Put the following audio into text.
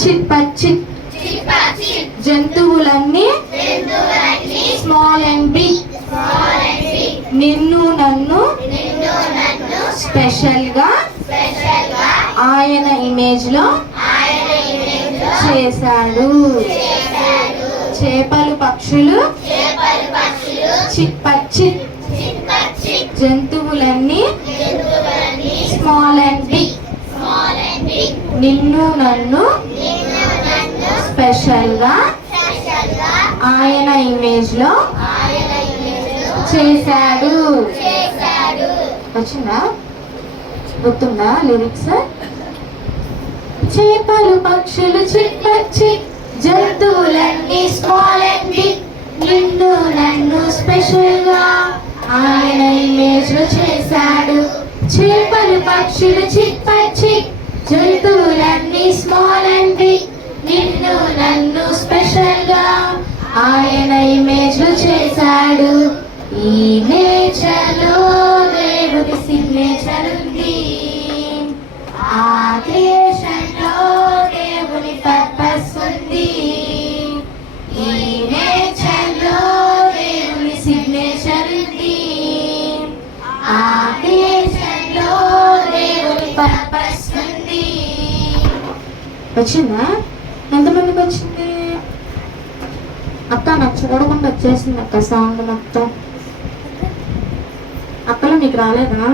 Chit జంతువులన్నీ small and big నిన్ను నన్ను స్పెషల్ గా ఆయన ఇమేజ్ లో చేశాడు. చేపలు పక్షులు చిట్ జంతువులన్నీ స్మాల్ అండ్ బిగ్ నిన్ను నన్ను స్పెషల్ గా ఆయన ఇమేజ్ లో చేశాడు. వచ్చిందా? గుర్తుందా లిరిక్స్? చేపలు పక్షులు చిట్ జంతువులన్నీ స్మాల్ అండ్ బిగ్ నిన్ను నన్ను స్పెషల్ గా ఆయన ఇమేజ్ లో చేశాడు. చేపలు పక్షులు చిట్ జంతువులన్నీ స్మాల్ అండ్ బిగ్ నిన్ను నన్ను స్పెషల్ గా ఆయన ఇమేజ్ లో చేశాడు. ఈ నేచర్ లో దేవుడి సిగ్నేచర్ ఉంది. ఆ క్రియేషన్ లో దేవుని పర్పస్ ఉంది. ఈ నేచర్ లో దేవుని సిగ్నేచర్ ఉంది. ఆ క్రియేషన్ లో దేవుని పర్పస్ ఉంది. వచ్చిందా? ఎంతమందికి వచ్చింది? అక్క నాకు చూడకుండా వచ్చేసింది అక్క సాంగ్ మొత్తం. అక్కలో మీకు రాలేదా?